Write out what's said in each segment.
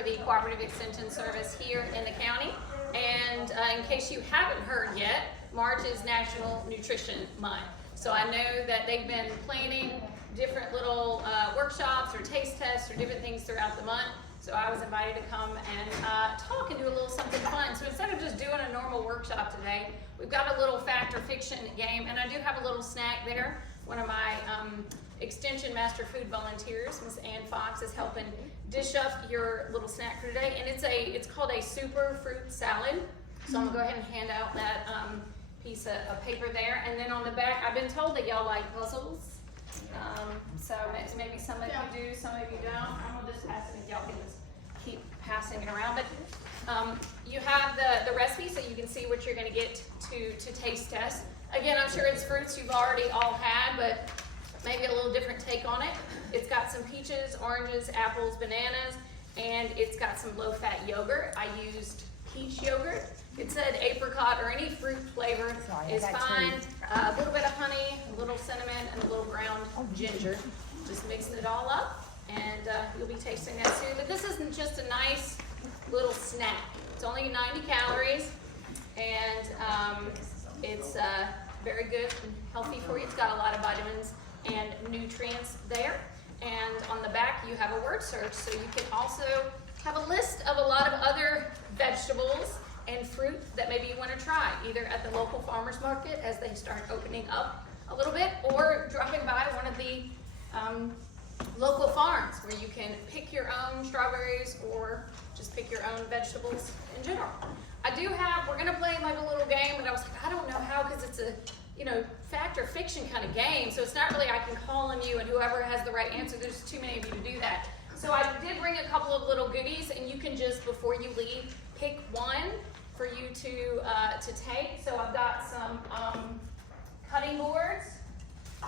for the Cooperative Extension Service here in the county. And in case you haven't heard yet, March is National Nutrition Month. So I know that they've been planning different little workshops or taste tests or different things throughout the month. So I was invited to come and talk and do a little something fun. So instead of just doing a normal workshop today, we've got a little fact or fiction game, and I do have a little snack there. One of my Extension Master Food volunteers, Miss Ann Fox, is helping dish up your little snack for today, and it's called a super fruit salad. So I'm gonna go ahead and hand out that piece of paper there, and then on the back, I've been told that y'all like puzzles. So maybe some of you do, some of you don't. I'm gonna just pass it and y'all can just keep passing it around. But you have the recipe so you can see what you're gonna get to taste test. Again, I'm sure it's fruits you've already all had, but maybe a little different take on it. It's got some peaches, oranges, apples, bananas, and it's got some low-fat yogurt. I used peach yogurt. It said apricot or any fruit flavor is fine. A little bit of honey, a little cinnamon, and a little ground ginger. Just mixing it all up, and you'll be tasting that soon. But this isn't just a nice little snack. It's only 90 calories, and it's very good and healthy for you. It's got a lot of vitamins and nutrients there. And on the back, you have a word search, so you can also have a list of a lot of other vegetables and fruit that maybe you want to try, either at the local farmers market as they start opening up a little bit, or dropping by one of the local farms where you can pick your own strawberries or just pick your own vegetables in general. We're gonna play like a little game, but I was like, I don't know how, because it's a fact or fiction kind of game, so it's not really I can call on you and whoever has the right answer, there's too many of you to do that. So I did bring a couple of little goodies, and you can just, before you leave, pick one for you to take. So I've got some cutting boards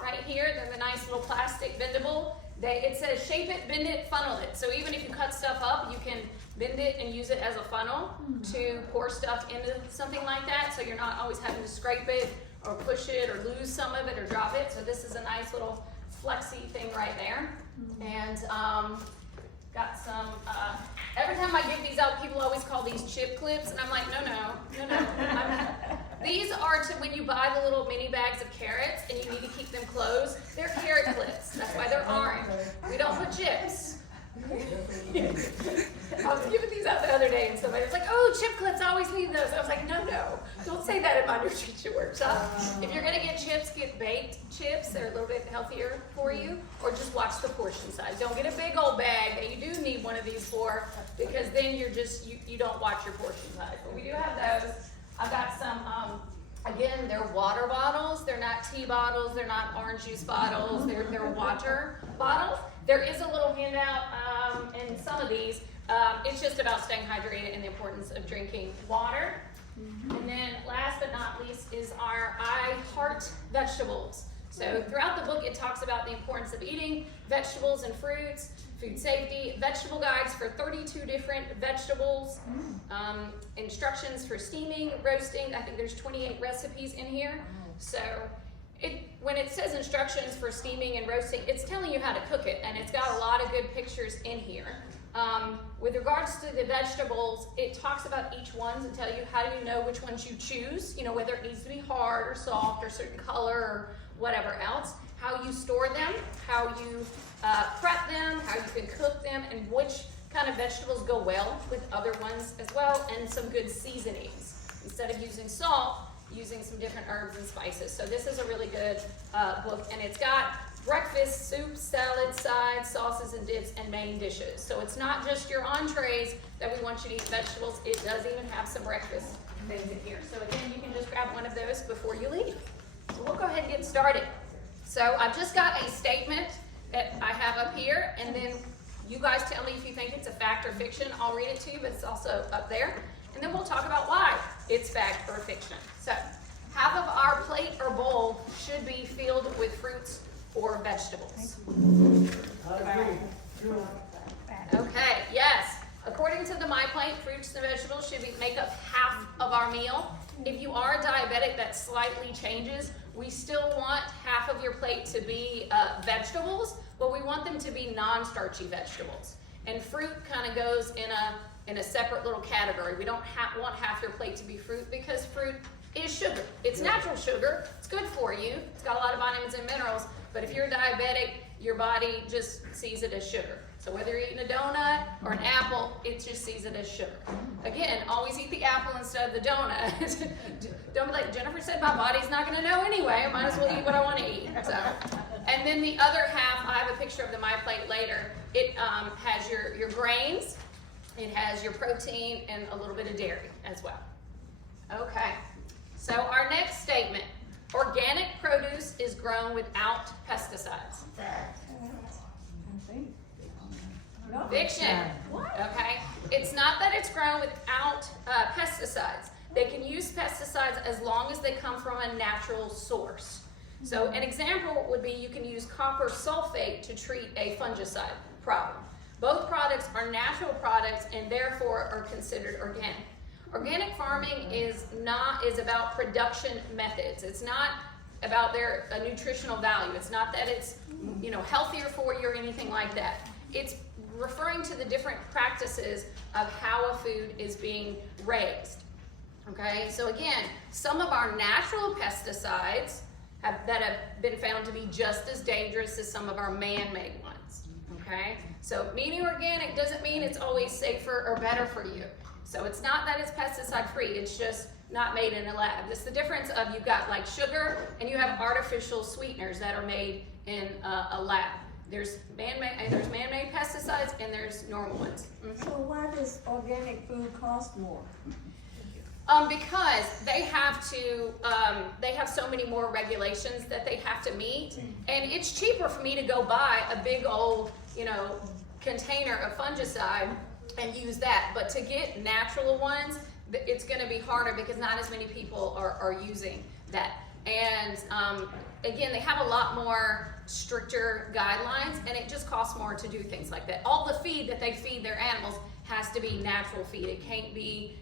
right here. They're the nice little plastic bendable. It says shape it, bend it, funnel it. So even if you cut stuff up, you can bend it and use it as a funnel to pour stuff into something like that, so you're not always having to scrape it or push it or lose some of it or drop it. So this is a nice little flexy thing right there. And got some, every time I give these out, people always call these chip clips, and I'm like, no. These are to when you buy the little mini bags of carrots and you need to keep them closed. They're carrot clips. That's why they're orange. We don't put chips. I was giving these out the other day, and somebody was like, oh, chip clips, I always need those. I was like, no, don't say that in my nutrition workshop. If you're gonna get chips, get baked chips. They're a little bit healthier for you, or just watch the portion size. Don't get a big old bag that you do need one of these for, because then you don't watch your portion size. But we do have those. I've got some, again, they're water bottles. They're not tea bottles. They're not orange juice bottles. They're water bottles. There is a little handout in some of these. It's just about staying hydrated and the importance of drinking water. And then last but not least is our I Heart Vegetables. So throughout the book, it talks about the importance of eating vegetables and fruits, food safety, vegetable guides for 32 different vegetables, instructions for steaming, roasting. I think there's 28 recipes in here. So when it says instructions for steaming and roasting, it's telling you how to cook it, and it's got a lot of good pictures in here. With regards to the vegetables, it talks about each one to tell you how do you know which ones you choose, whether it needs to be hard or soft or certain color or whatever else, how you store them, how you prep them, how you can cook them, and which kind of vegetables go well with other ones as well, and some good seasonings. Instead of using salt, using some different herbs and spices. So this is a really good book, and it's got breakfast, soups, salads, sides, sauces, and dips, and main dishes. So it's not just your entrees that we want you to eat vegetables. It does even have some breakfast things in here. So again, you can just grab one of those before you leave. So we'll go ahead and get started. So I've just got a statement that I have up here, and then you guys tell me if you think it's a fact or fiction. I'll read it to you, but it's also up there. And then we'll talk about why it's fact or fiction. So half of our plate or bowl should be filled with fruits or vegetables. Okay, yes. According to the My Plate, fruits and vegetables should make up half of our meal. If you are diabetic, that slightly changes. We still want half of your plate to be vegetables, but we want them to be non-starchy vegetables. And fruit kind of goes in a separate little category. We don't want half your plate to be fruit, because fruit is sugar. It's natural sugar. It's good for you. It's got a lot of vitamins and minerals. But if you're diabetic, your body just sees it as sugar. So whether you're eating a donut or an apple, it just sees it as sugar. Again, always eat the apple instead of the donut. Don't be like, Jennifer said my body's not going to know anyway. I might as well eat what I want to eat. So, and then the other half, I have a picture of the My Plate later. It has your grains, it has your protein, and a little bit of dairy as well. Okay, so our next statement, organic produce is grown without pesticides. Fiction. Okay, it's not that it's grown without pesticides. They can use pesticides as long as they come from a natural source. So an example would be you can use copper sulfate to treat a fungicide problem. Both products are natural products and therefore are considered organic. Organic farming is about production methods. It's not about their nutritional value. It's not that it's healthier for you or anything like that. It's referring to the different practices of how a food is being raised. Okay, so again, some of our natural pesticides that have been found to be just as dangerous as some of our man-made ones. Okay, so meaning organic doesn't mean it's always safer or better for you. So it's not that it's pesticide free, it's just not made in a lab. It's the difference of you've got like sugar and you have artificial sweeteners that are made in a lab. There's man-made pesticides and there's normal ones. So why does organic food cost more? Because they have so many more regulations that they have to meet, and it's cheaper for me to go buy a big old, container of fungicide and use that. But to get natural ones, it's going to be harder because not as many people are using that. And again, they have a lot more stricter guidelines, and it just costs more to do things like that. All the feed that they feed their animals has to be natural feed. It can't be,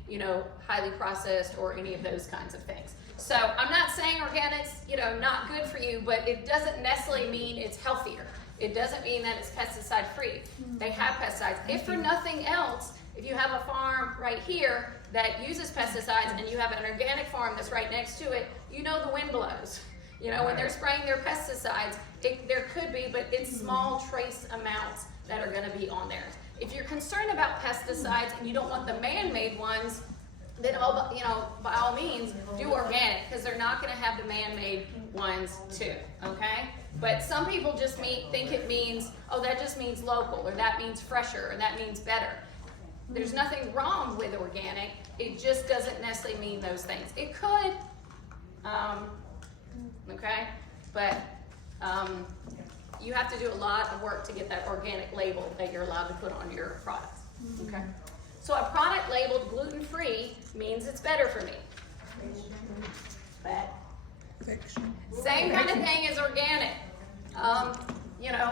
highly processed or any of those kinds of things. So I'm not saying organic's, not good for you, but it doesn't necessarily mean it's healthier. It doesn't mean that it's pesticide free. They have pesticides. If for nothing else, if you have a farm right here that uses pesticides and you have an organic farm that's right next to it, the wind blows. When they're spraying their pesticides, there could be, but it's small trace amounts that are going to be on there. If you're concerned about pesticides and you don't want the man-made ones, then by all means, do organic, because they're not going to have the man-made ones too. Okay? But some people just think it means, that just means local, or that means fresher, or that means better. There's nothing wrong with organic. It just doesn't necessarily mean those things. It could. Okay, but you have to do a lot of work to get that organic label that you're allowed to put on your products. Okay, so a product labeled gluten-free means it's better for me. But same kind of thing as organic.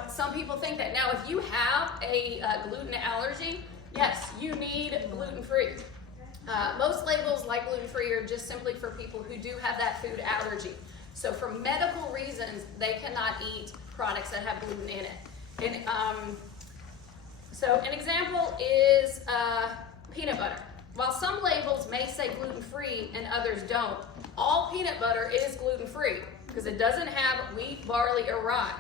Some people think that. Now, if you have a gluten allergy, yes, you need gluten-free. Most labels like gluten-free are just simply for people who do have that food allergy. So for medical reasons, they cannot eat products that have gluten in it. And so an example is peanut butter. While some labels may say gluten-free and others don't, all peanut butter is gluten-free because it doesn't have wheat, barley, or rye.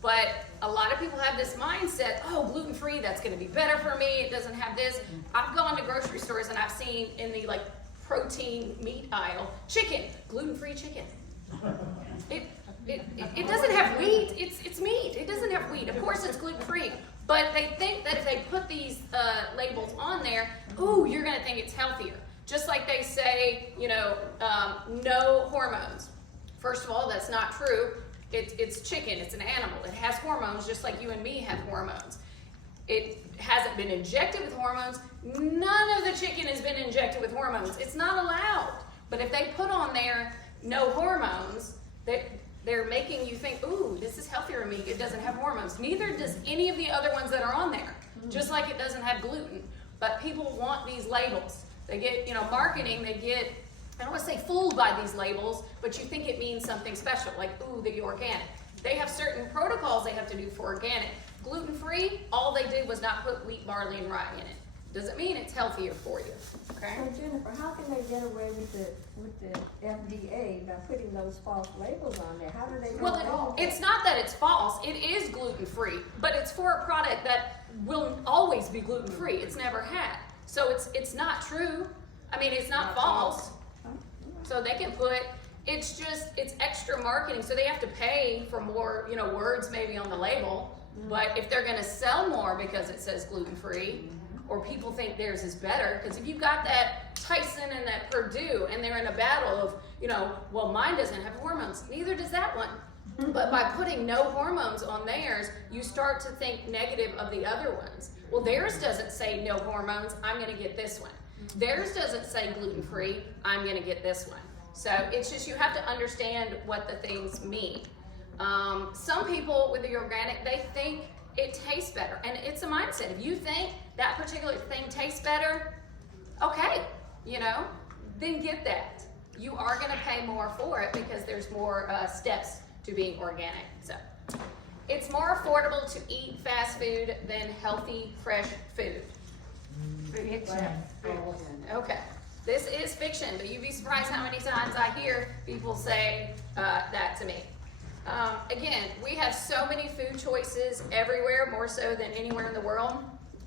But a lot of people have this mindset, gluten-free, that's going to be better for me. It doesn't have this. I've gone to grocery stores and I've seen in the protein meat aisle, chicken, gluten-free chicken. It doesn't have wheat. It's meat. It doesn't have wheat. Of course, it's gluten-free. But they think that if they put these labels on there, you're going to think it's healthier. Just like they say, no hormones. First of all, that's not true. It's chicken. It's an animal. It has hormones just like you and me have hormones. It hasn't been injected with hormones. None of the chicken has been injected with hormones. It's not allowed. But if they put on there no hormones, they're making you think, this is healthier meat. It doesn't have hormones. Neither does any of the other ones that are on there. Just like it doesn't have gluten. But people want these labels. They get, marketing, I don't want to say fooled by these labels, but you think it means something special, like, the organic. They have certain protocols they have to do for organic. Gluten-free gluten-free, all they did was not put wheat, barley, and rye in it. Doesn't mean it's healthier for you, okay? So Jennifer, how can they get away with the FDA by putting those false labels on there? How do they know that? Well, it's not that it's false, it is gluten-free, but it's for a product that will always be gluten-free. It's never had. So it's not true. I mean, it's not false. So they can put, it's extra marketing, so they have to pay for more, words maybe on the label. But if they're gonna sell more because it says gluten-free, or people think theirs is better, because if you've got that Tyson and that Purdue, and they're in a battle of, well, mine doesn't have hormones, neither does that one. But by putting no hormones on theirs, you start to think negative of the other ones. Well, theirs doesn't say no hormones, I'm gonna get this one. Theirs doesn't say gluten-free, I'm gonna get this one. So it's just, you have to understand what the things mean. Some people with the organic, they think it tastes better, and it's a mindset. If you think that particular thing tastes better, okay, then get that. You are gonna pay more for it because there's more steps to being organic. So it's more affordable to eat fast food than healthy, fresh food. Okay, this is fiction, but you'd be surprised how many times I hear people say that to me. Again, we have so many food choices everywhere, more so than anywhere in the world,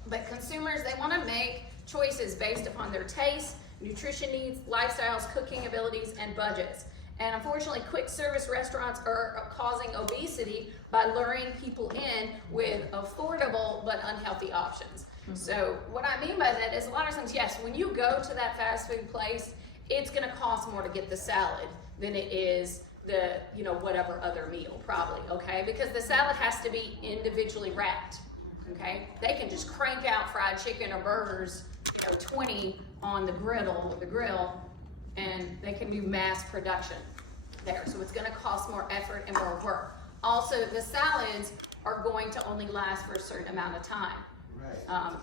but consumers, they want to make choices based upon their tastes, nutrition needs, lifestyles, cooking abilities, and budgets. And unfortunately, quick service restaurants are causing obesity by luring people in with affordable but unhealthy options. So what I mean by that is a lot of times, yes, when you go to that fast food place, it's gonna cost more to get the salad than it is the, whatever other meal, probably, okay? Because the salad has to be individually wrapped, okay? They can just crank out fried chicken or burgers, 20 on the grill, and they can do mass production there. So it's gonna cost more effort and more work. Also, the salads are going to only last for a certain amount of time.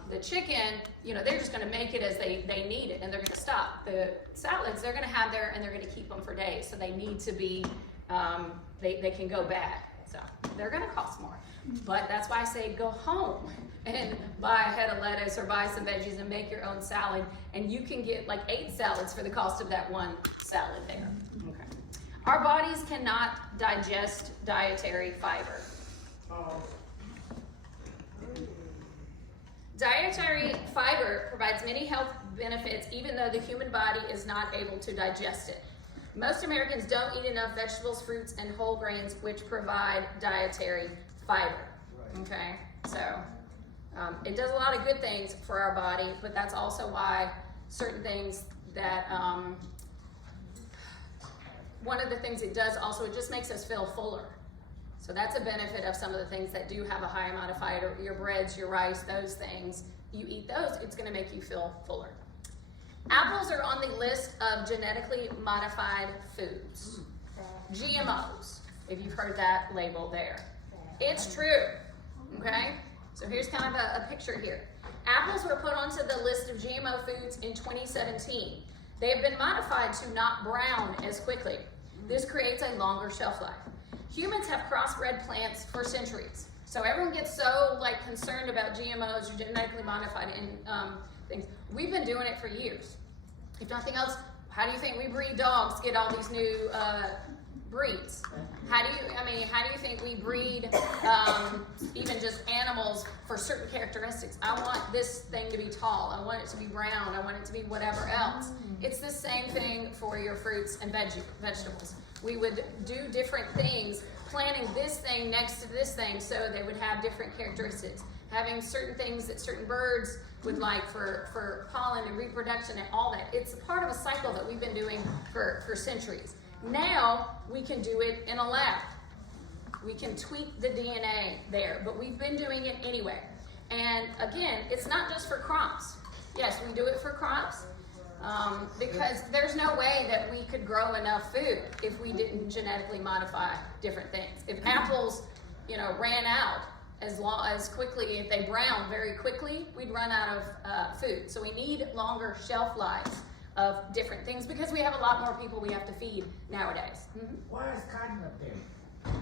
The chicken, they're just gonna make it as they need it, and they're gonna stop. The salads, they're gonna have there, and they're gonna keep them for days, so they need to be, they can go bad. So they're gonna cost more. But that's why I say go home and buy a head of lettuce or buy some veggies and make your own salad, and you can get like 8 salads for the cost of that one salad there. Okay. Our bodies cannot digest dietary fiber. Dietary fiber provides many health benefits even though the human body is not able to digest it. Most Americans don't eat enough vegetables, fruits, and whole grains which provide dietary fiber. Okay, so it does a lot of good things for our body, but that's also why certain things that, one of the things it does also, it just makes us feel fuller. So that's a benefit of some of the things that do have a high amount of fiber, your breads, your rice, those things. You eat those, it's gonna make you feel fuller. Apples are on the list of genetically modified foods. GMOs, if you've heard that label there. It's true, okay? So here's kind of a picture here. Apples were put onto the list of GMO foods in 2017. They have been modified to not brown as quickly. This creates a longer shelf life. Humans have crossbred plants for centuries. So everyone gets so concerned about GMOs or genetically modified things. We've been doing it for years. If nothing else, how do you think we breed dogs, get all these new breeds? How do you think we breed even just animals for certain characteristics? I want this thing to be tall, I want it to be brown, I want it to be whatever else. It's the same thing for your fruits and vegetables. We would do different things, planting this thing next to this thing so they would have different characteristics. Having certain things that certain birds would like for pollen and reproduction and all that. It's part of a cycle that we've been doing for centuries. Now we can do it in a lab. We can tweak the DNA there, but we've been doing it anyway. And again, it's not just for crops. Yes, we do it for crops because there's no way that we could grow enough food if we didn't genetically modify different things. If apples, ran out as quickly, if they brown very quickly, we'd run out of food. So we need longer shelf lives of different things because we have a lot more people we have to feed nowadays. Why is cotton up there?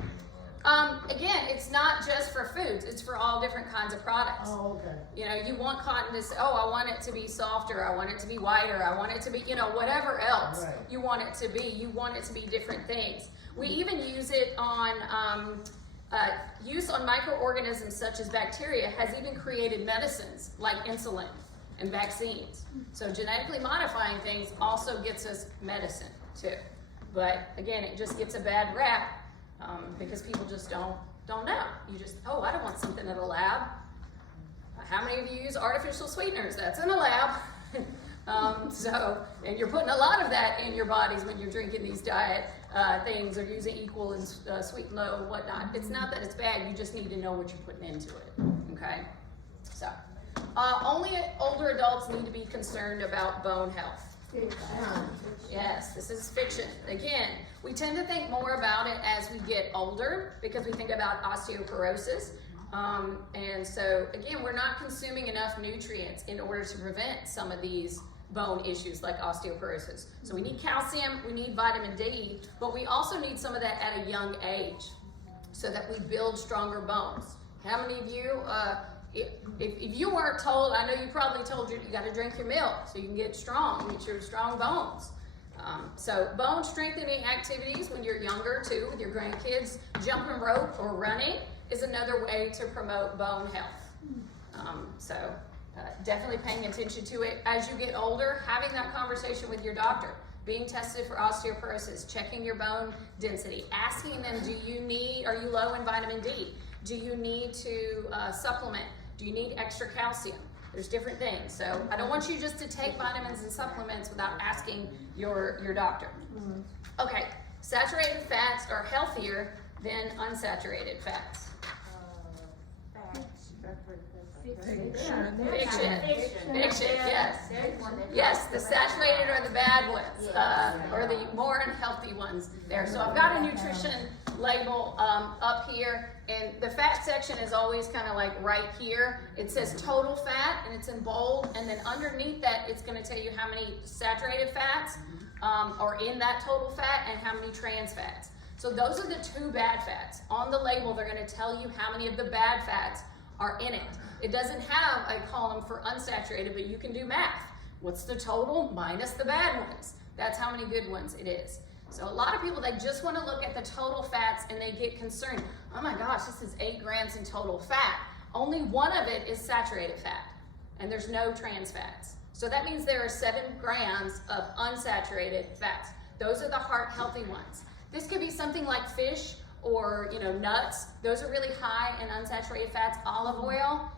Again, it's not just for foods, it's for all different kinds of products. Oh, okay. You know, you want cotton to say, oh, I want it to be softer, I want it to be whiter, I want it to be, you know, whatever else Right. you want it to be. You want it to be different things. We even use it on, use on microorganisms such as bacteria has even created medicines like insulin and vaccines. So genetically modifying things also gets us medicine too. But again, it just gets a bad rap because people just don't know. You just, oh, I don't want something in a lab. How many of you use artificial sweeteners? That's in a lab. And you're putting a lot of that in your bodies when you're drinking these diet things or using equal and sweet and low and whatnot. It's not that it's bad, you just need to know what you're putting into it, okay? So, only older adults need to be concerned about bone health. Yes, this is fiction. Again, we tend to think more about it as we get older because we think about osteoporosis. And so, again, we're not consuming enough nutrients in order to prevent some of these bone issues like osteoporosis. So we need calcium, we need vitamin D, but we also need some of that at a young age so that we build stronger bones. How many of you, if you weren't told, I know you probably told you got to drink your milk so you can get strong, get your strong bones. So bone strengthening activities when you're younger too, with your grandkids, jumping rope or running is another way to promote bone health. Definitely paying attention to it. As you get older, having that conversation with your doctor, being tested for osteoporosis, checking your bone density, asking them, are you low in vitamin D? Do you need to supplement? Do you need extra calcium? There's different things. So I don't want you just to take vitamins and supplements without asking your doctor. Okay, saturated fats are healthier than unsaturated fats. Fiction, yes. Yes, the saturated are the bad ones, or the more unhealthy ones there. So I've got a nutrition label up here, and the fat section is always kind of like right here. It says total fat, and it's in bold, and then underneath that, it's going to tell you how many saturated fats are in that total fat and how many trans fats. So those are the two bad fats. On the label, they're going to tell you how many of the bad fats are in it. It doesn't have a column for unsaturated, but you can do math. What's the total minus the bad ones? That's how many good ones it is. So a lot of people, they just want to look at the total fats and they get concerned. Oh my gosh, this is 8 grams in total fat. Only one of it is saturated fat, and there's no trans fats. So that means there are 7 grams of unsaturated fats. Those are the heart healthy ones. This could be something like fish or nuts. Those are really high in unsaturated fats, olive oil.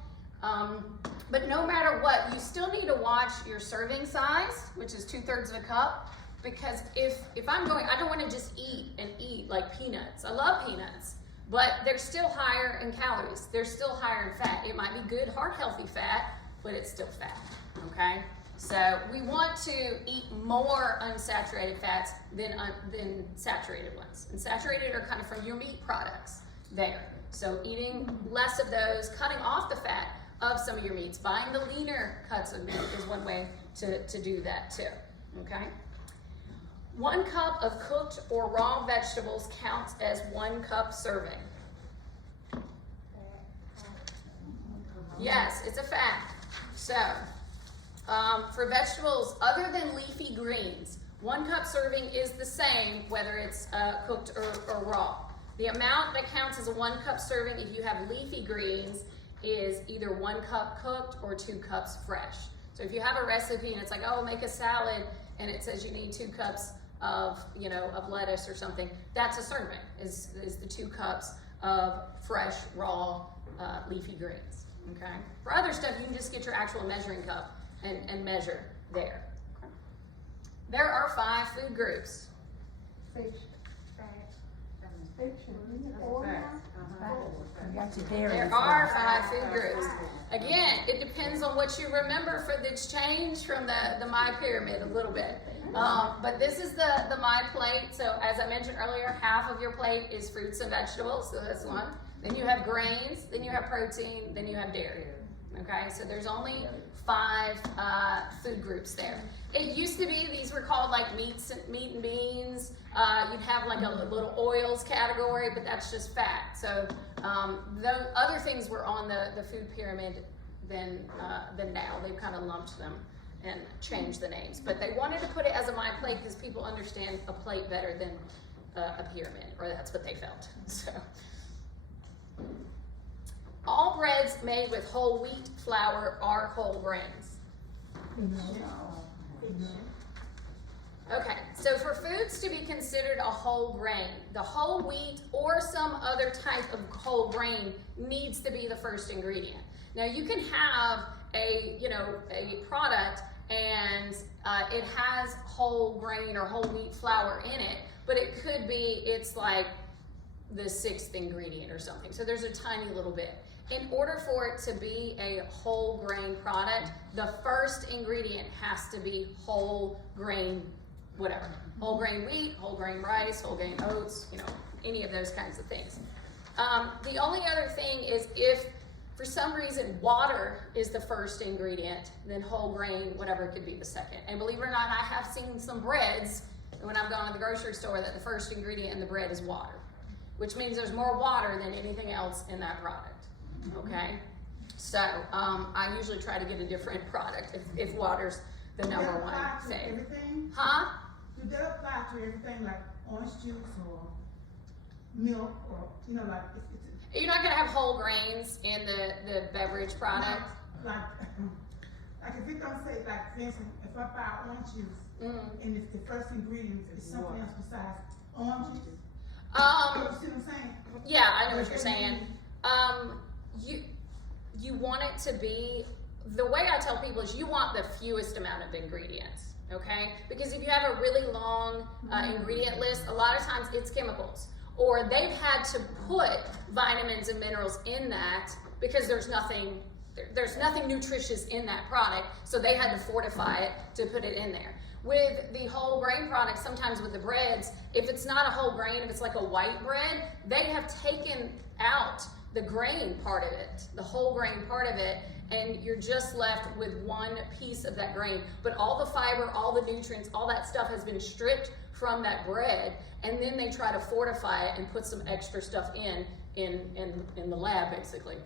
But no matter what, you still need to watch your serving size, which is 2/3 of a cup, because if I'm going, I don't want to just eat like peanuts. I love peanuts, but they're still higher in calories. They're still higher in fat. It might be good, heart healthy fat, but it's still fat, okay? So we want to eat more unsaturated fats than saturated ones. And saturated are kind of from your meat products there. So eating less of those, cutting off the fat of some of your meats. Buying the leaner cuts of meat is one way to do that too, okay? 1 cup of cooked or raw vegetables counts as 1 cup serving. Yes, it's a fact. So, for vegetables other than leafy greens, 1 cup serving is the same whether it's cooked or raw. The amount that counts as a 1 cup serving if you have leafy greens is either 1 cup cooked or 2 cups fresh. So if you have a recipe and it's like, oh, make a salad, and it says you need 2 cups of lettuce or something, that's a serving, is the 2 cups of fresh, raw, leafy greens, okay? For other stuff, you can just get your actual measuring cup and measure there. Okay. There are 5 food groups. There are 5 food groups. Again, it depends on what you remember for that's changed from the My Pyramid a little bit. But this is the My Plate. So as I mentioned earlier, half of your plate is fruits and vegetables. So that's 1. Then you have grains. Then you have protein. Then you have dairy. Okay, so there's only 5 food groups there. It used to be these were called like meat and beans. You'd have like a little oils category, but that's just fat. So the other things were on the food pyramid than now. They've kind of lumped them and changed the names. But they wanted to put it as a my plate because people understand a plate better than a pyramid, or that's what they felt. So. All breads made with whole wheat flour are whole grains. Okay, so for foods to be considered a whole grain, the whole wheat or some other type of whole grain needs to be the first ingredient. Now you can have a product and it has whole grain or whole wheat flour in it, but it could be it's like the 6th ingredient or something. So there's a tiny little bit. In order for it to be a whole grain product, the first ingredient has to be whole grain, whatever. Whole grain wheat, whole grain rice, whole grain oats, any of those kinds of things. The only other thing is if for some reason water is the first ingredient, then whole grain, whatever, could be the second. And believe it or not, I have seen some breads when I've gone to the grocery store that the first ingredient in the bread is water, which means there's more water than anything else in that product. Okay, so I usually try to get a different product if water's the number one thing. Everything? Huh? Do they apply to everything like orange juice or milk or like it's You're not gonna have whole grains in the beverage product. like if it don't say like for instance if I buy orange juice and if the first ingredient is something else besides orange juice. You see what I'm saying? Yeah, I know what you're saying. You want it to be, the way I tell people is you want the fewest amount of ingredients, okay? Because if you have a really long ingredient list, a lot of times it's chemicals. Or they've had to put vitamins and minerals in that because there's nothing nutritious in that product, so they had to fortify it to put it in there. With the whole grain products, sometimes with the breads, if it's not a whole grain, if it's like a white bread, they have taken out the grain part of it, the whole grain part of it, and you're just left with one piece of that grain. But all the fiber, all the nutrients, all that stuff has been stripped from that bread, and then they try to fortify it and put some extra stuff in the lab, basically.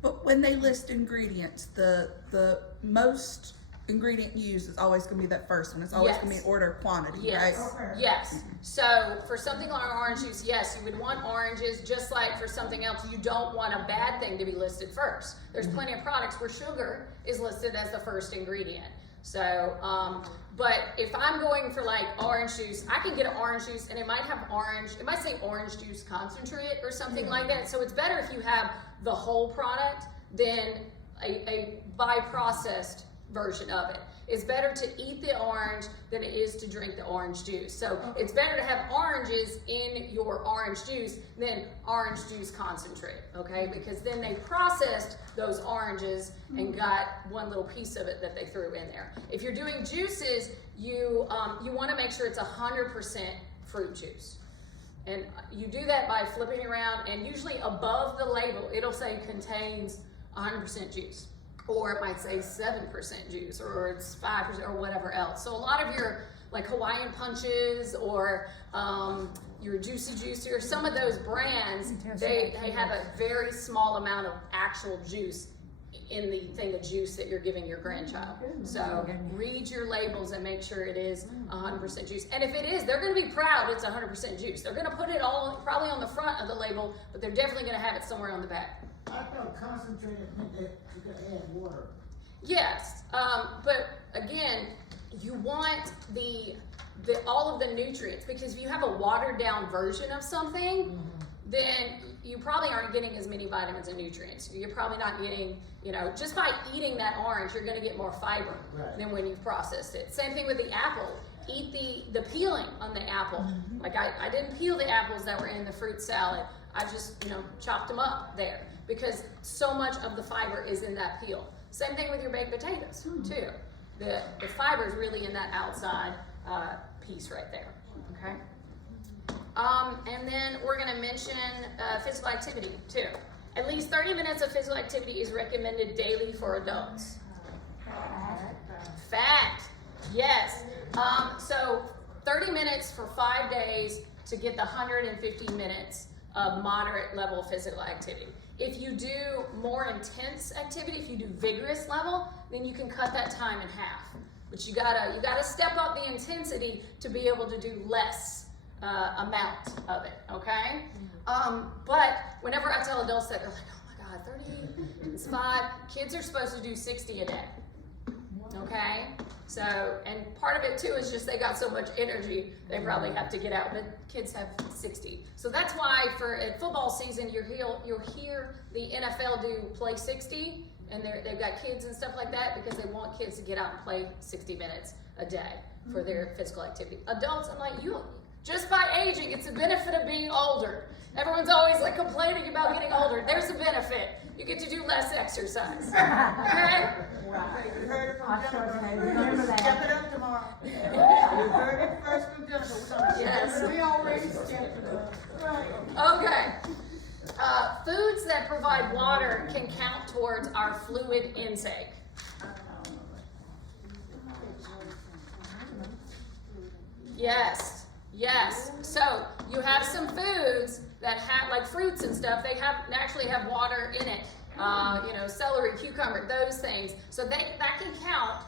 But when they list ingredients, the most ingredient used is always going to be that first one. It's always going to be order of quantity, yes. right? Okay. Yes. So for something like orange juice, yes, you would want oranges, just like for something else, you don't want a bad thing to be listed first. There's plenty of products where sugar is listed as the first ingredient. So, but if I'm going for like orange juice, I can get an orange juice and it might have orange, it might say orange juice concentrate or something like that. So it's better if you have the whole product than a by-processed version of it. It's better to eat the orange than it is to drink the orange juice. So it's better to have oranges in your orange juice than orange juice concentrate, okay? Because then they processed those oranges and got one little piece of it that they threw in there. If you're doing juices, you want to make sure it's 100% fruit juice. And you do that by flipping around, and usually above the label, it'll say contains 100% juice. Or it might say 7% juice, or it's 5%, or whatever else. So a lot of your like Hawaiian punches or your Juicy Juicy or some of those brands, they have a very small amount of actual juice in the thing of juice that you're giving your grandchild. So read your labels and make sure it is 100% juice. And if it is, they're going to be proud it's 100% juice. They're going to put it all probably on the front of the label, but they're definitely going to have it somewhere on the back. I thought concentrated meant that you could add water. Yes, but again, you want all of the nutrients, because if you have a watered down version of something, then you probably aren't getting as many vitamins and nutrients. You're probably not getting, just by eating that orange, you're going to get more fiber than when you've processed it. Same thing with the apple. Eat the peeling on the apple. Like I didn't peel the apples that were in the fruit salad. I just, chopped them up there because so much of the fiber is in that peel. Same thing with your baked potatoes too. The fiber is really in that outside piece right there, okay? And then we're gonna mention physical activity too. At least 30 minutes of physical activity is recommended daily for adults. Fact, yes. So 30 minutes for 5 days to get the 150 minutes of moderate level physical activity. If you do more intense activity, if you do vigorous level, then you can cut that time in half. But you gotta step up the intensity to be able to do less amount of it, okay? But whenever I tell adults that, they're like, oh my God, 30 is 5. Kids are supposed to do 60 a day, okay? So, and part of it too is just they got so much energy, they probably have to get out, but kids have 60. So that's why at football season, you'll hear the NFL do play 60, and they've got kids and stuff like that because they want kids to get out and play 60 minutes a day for their physical activity. Adults, I'm like, just by aging, it's a benefit of being older. Everyone's always like complaining about getting older. There's a benefit. You get to do less exercise. Okay? You heard it from I sure Jennifer. can remember that. Step it up tomorrow. You heard it first from Jennifer. We're gonna Yes. We already stepped it up. Right. Okay. Foods that provide water can count towards our fluid intake. Yes, yes. So you have some foods that have, like fruits and stuff, they naturally have water in it. Celery, cucumber, those things. So that can count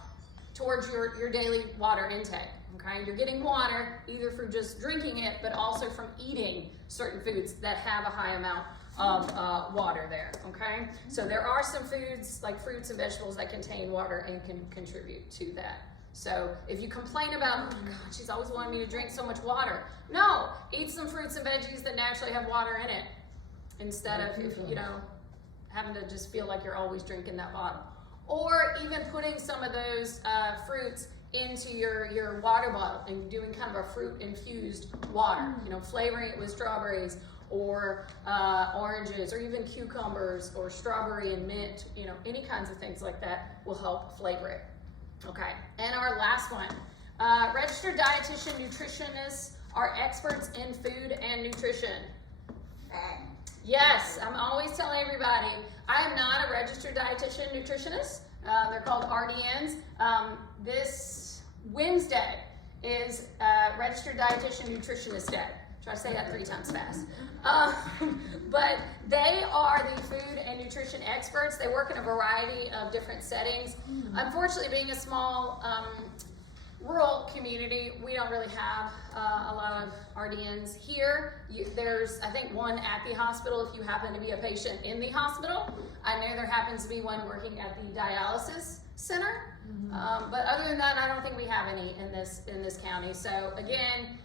towards your daily water intake. Okay, you're getting water either from just drinking it, but also from eating certain foods that have a high amount of water there. Okay, so there are some foods like fruits and vegetables that contain water and can contribute to that. So if you complain about, oh my God, she's always wanting me to drink so much water. No, eat some fruits and veggies that naturally have water in it instead of, having to just feel like you're always drinking that bottle. Or even putting some of those fruits into your water bottle and doing kind of a fruit infused water, flavoring it with strawberries or oranges or even cucumbers or strawberry and mint, any kinds of things like that will help flavor it. Okay, and our last one, registered dietitian nutritionists are experts in food and nutrition. Yes, I'm always telling everybody, I am not a registered dietitian nutritionist. They're called RDNs. This Wednesday is registered dietitian nutritionist day. Try to say that 3 times fast. But they are the food and nutrition experts. They work in a variety of different settings. Unfortunately, being a small rural community, we don't really have a lot of RDNs here. There's, I think, one at the hospital if you happen to be a patient in the hospital. I know there happens to be one working at the dialysis center. But other than that, I don't think we have any in this county. So again,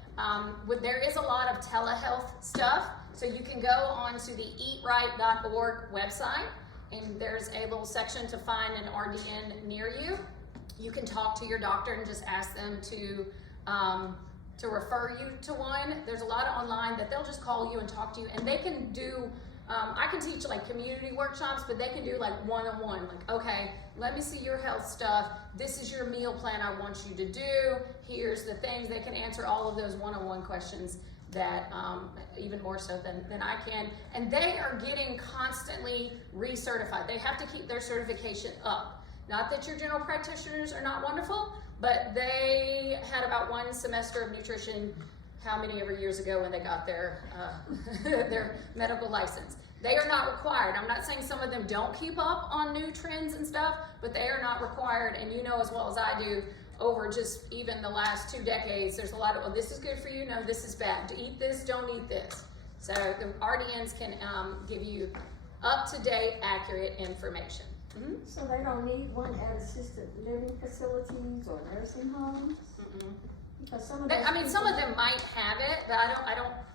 there is a lot of telehealth stuff. So you can go onto the eatright.org website, and there's a little section to find an RDN near you. You can talk to your doctor and just ask them to refer you to one. There's a lot of online that they'll just call you and talk to you, and they can do, I can teach like community workshops, but they can do like one-on-one, like, okay, let me see your health stuff. This is your meal plan I want you to do. Here's the things. They can answer all of those one-on-one questions that even more so than I can. And they are getting constantly recertified. They have to keep their certification up. Not that your general practitioners are not wonderful, but they had about 1 semester of nutrition how many ever years ago when they got their their medical license. They are not required. I'm not saying some of them don't keep up on new trends and stuff, but they are not required. And you know as well as I do, over just even the last 2 decades, there's a lot of, oh, this is good for you, no, this is bad. To eat this, don't eat this. So the RDNs can give you up-to-date, accurate information. So they don't need one at assisted living facilities or nursing homes? Because some of Some of them might have it, but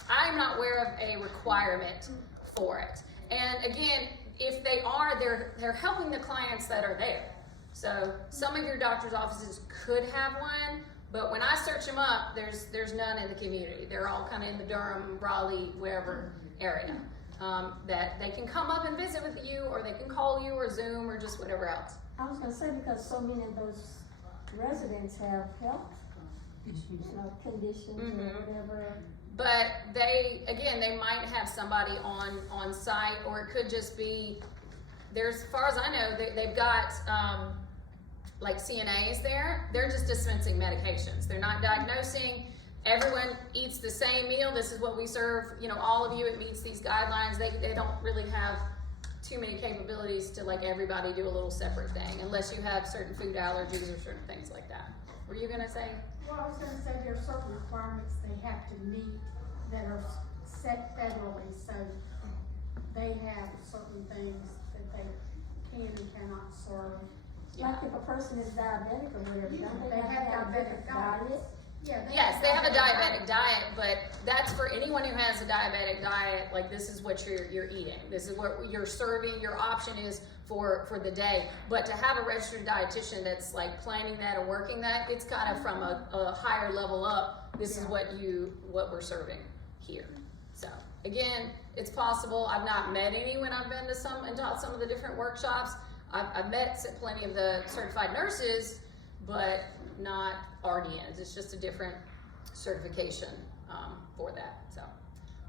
I'm not aware of a requirement for it. And again, if they are, they're helping the clients that are there. So some of your doctor's offices could have one, but when I search them up, there's none in the community. They're all kind of in the Durham, Raleigh, wherever area. That they can come up and visit with you, or they can call you, or Zoom, or just whatever else. I was gonna say, because so many of those residents have health issues, conditions or whatever, but they might have somebody on site, or it could just be, as far as I know, they've got, like CNAs there. They're just dispensing medications. They're not diagnosing. Everyone eats the same meal. This is what we serve, all of you. It meets these guidelines. They don't really have too many capabilities to like everybody do a little separate thing, unless you have certain food allergies or certain things like that. Were you gonna say? Well, I was gonna say there are certain requirements they have to meet that are set federally, so they have certain things that they can and cannot serve. Like if a person is diabetic or whatever, don't they have to have a diabetic different diet? Yeah. Yes, they have a diabetic diet, but that's for anyone who has a diabetic diet. Like, this is what you're eating. This is what you're serving. Your option is for the day. But to have a registered dietitian that's like planning that and working that, it's kind of from a higher level up. This is what we're serving here. So again, it's possible. I've not met anyone. I've been to some and taught some of the different workshops. I've met plenty of the certified nurses, but not RDNs. It's just a different certification for that. So,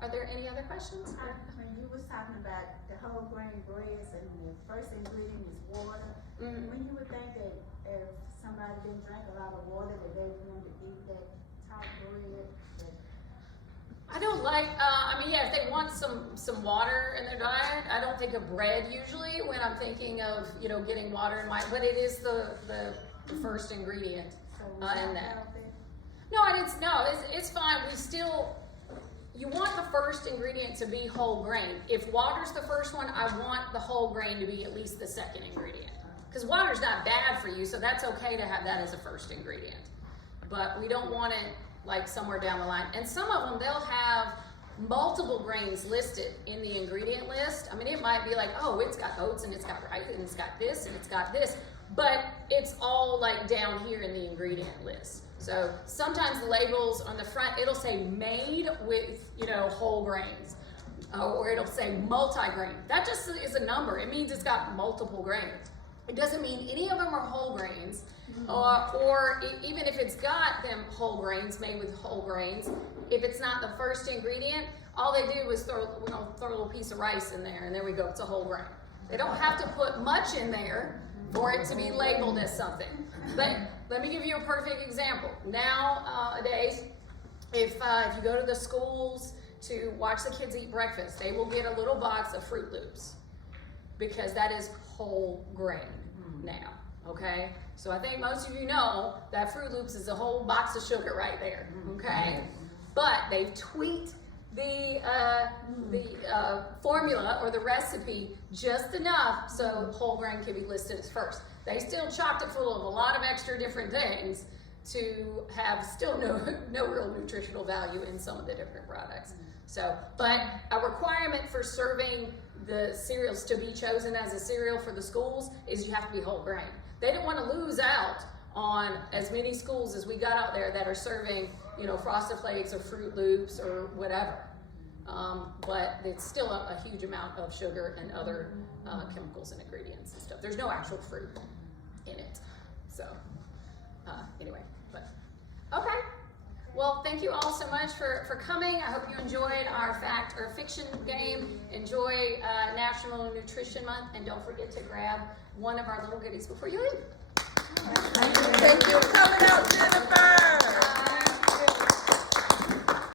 are there any other questions? When you was talking about the whole grain breads and the first ingredient is water, when you would think that if somebody didn't drink a lot of water, that they were going to eat that top bread? I don't like, if they want some water in their diet, I don't think of bread usually when I'm thinking of, getting water in my, but it is the first ingredient in that. It's fine. You want the first ingredient to be whole grain. If water's the first one, I want the whole grain to be at least the second ingredient. Because water's not bad for you, so that's okay to have that as a first ingredient. But we don't want it like somewhere down the line. And some of them, they'll have multiple grains listed in the ingredient list. It might be like, oh, it's got oats and it's got rice and it's got this and it's got this, but it's all like down here in the ingredient list. So sometimes the labels on the front, it'll say made with, whole grains, or it'll say multi-grain. That just is a number. It means it's got multiple grains. It doesn't mean any of them are whole grains, or even if it's got them whole grains, made with whole grains, if it's not the first ingredient, all they did was throw a little piece of rice in there, and there we go, it's a whole grain. They don't have to put much in there for it to be labeled as something. But let me give you a perfect example. Nowadays, if you go to the schools to watch the kids eat breakfast, they will get a little box of Fruit Loops, because that is whole grain now, okay? So I think most of you know that Fruit Loops is a whole box of sugar right there, okay? But they've tweaked the formula or the recipe just enough so whole grain can be listed as first. They still chocked it full of a lot of extra different things to have still no real nutritional value in some of the different products. So, but a requirement for serving the cereals to be chosen as a cereal for the schools is you have to be whole grain. They don't want to lose out on as many schools as we got out there that are serving, Frosted Flakes or Fruit Loops or whatever. But it's still a huge amount of sugar and other chemicals and ingredients and stuff. There's no actual fruit in it. So, anyway, but okay. Well, thank you all so much for coming. I hope you enjoyed our fact or fiction game. Enjoy National Nutrition Month, and don't forget to grab one of our little goodies before you leave. Thank you for coming out, Jennifer.